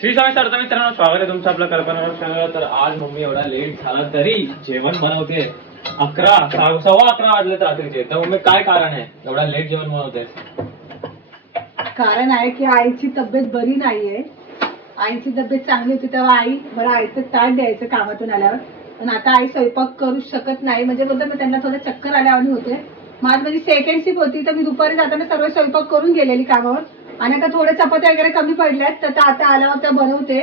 श्री स्वामी समर्थ मित्रांनो, स्वागत आहे तुमचं आपल्या कल्पना चॅनलवर. तर आज मम्मी एवढा लेट झाला तरी जेवण बनवते. 11 वाजले रात्रीचे. तर मम्मी काय कारण आहे एवढा लेट जेवण बनवते? कारण आहे की आईची तब्येत बरी नाहीये. आईची तब्येत चांगली होती तेव्हा आई मला आईचं ताट द्यायचं कामातून आल्यावर, पण आता आई स्वयंपाक करू शकत नाही. म्हणजे बोलतात ना, त्यांना थोडं चक्कर आल्यावानी होते. माझी सेकंड शिफ्ट होती तर मी दुपारी जाताना सर्व स्वयंपाक करून गेलेली कामावर, आणि आता थोड्या चपात्या वगैरे कमी पडल्यात तर आता आल्यावर त्या बनवते.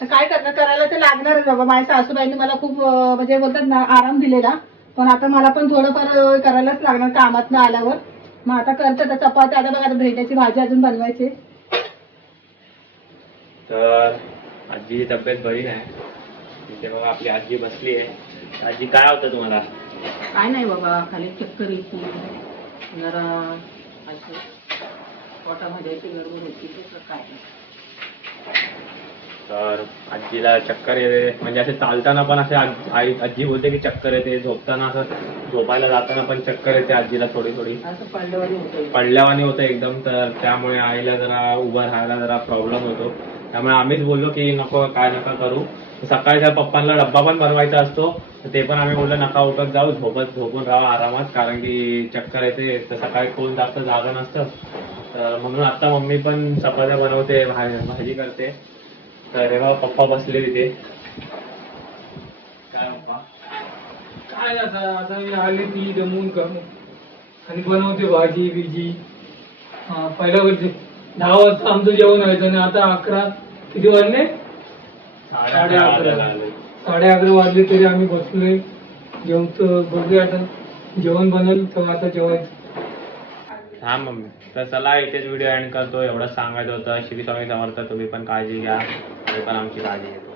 तर काय करणार, करायला तर लागणारच बाबा. माझ्या सासूबाईंनी मला खूप म्हणजे बोलतात ना आराम दिलेला, पण आता मला पण थोडंफार करायलाच लागणार कामातनं आल्यावर. मग आता करते तर चपात्या. आता बघा, आता भेंड्याची भाजी अजून बनवायची. तर आजीची तब्येत बरी नाही. तिथे बघा आपली आजी बसली आहे. आजी काय होतं तुम्हाला? काय नाही बाबा, खाली चक्कर येते, जरा असं पोटामध्ये अशी गडबड होती. काय तर आजीला चक्कर येते, म्हणजे असे चालताना पण असे आजी बोलते की चक्कर येते. झोपताना असं झोपायला जाताना पण चक्कर येते आजीला. थोडी असं पडल्यावानी होतं एकदम. तर त्यामुळे आईला जरा उभं राहायला जरा प्रॉब्लेम होतो. त्यामुळे आम्हीच बोललो की नको, काय नका करू. सकाळच्या पप्पांना डब्बा पण बनवायचा असतो, तर ते पण आम्ही बोललो नका उठत जाऊ, झोपून राहा आरामात, कारण की चक्कर येते. तर सकाळी कोण जास्त जागा नसतं. तर म्हणून आता मम्मी पण चपात्या बनवते, भाजी करते. तर हे पप्पा बसले तिथे. काय पप्पा? काय आता मी आले ती जमून करून आणि बनवते भाजी बिजी. पहिल्या वर्षी 10 वाजता आमचं जेवण व्हायचं आणि आता 11 किती वाजले? 11:30 वाजले तरी आम्ही बसलोय. जेवतो, बघूया आता जेवण बनवलं तर आता जेवायचं. हा मम्मी, तर चला इथेच व्हिडिओ एंड करतो. एवढं सांगायचं होतं. श्री स्वामी समर्थ. तुम्ही पण काळजी घ्या, आम्ही पण आमची काळजी घेतो.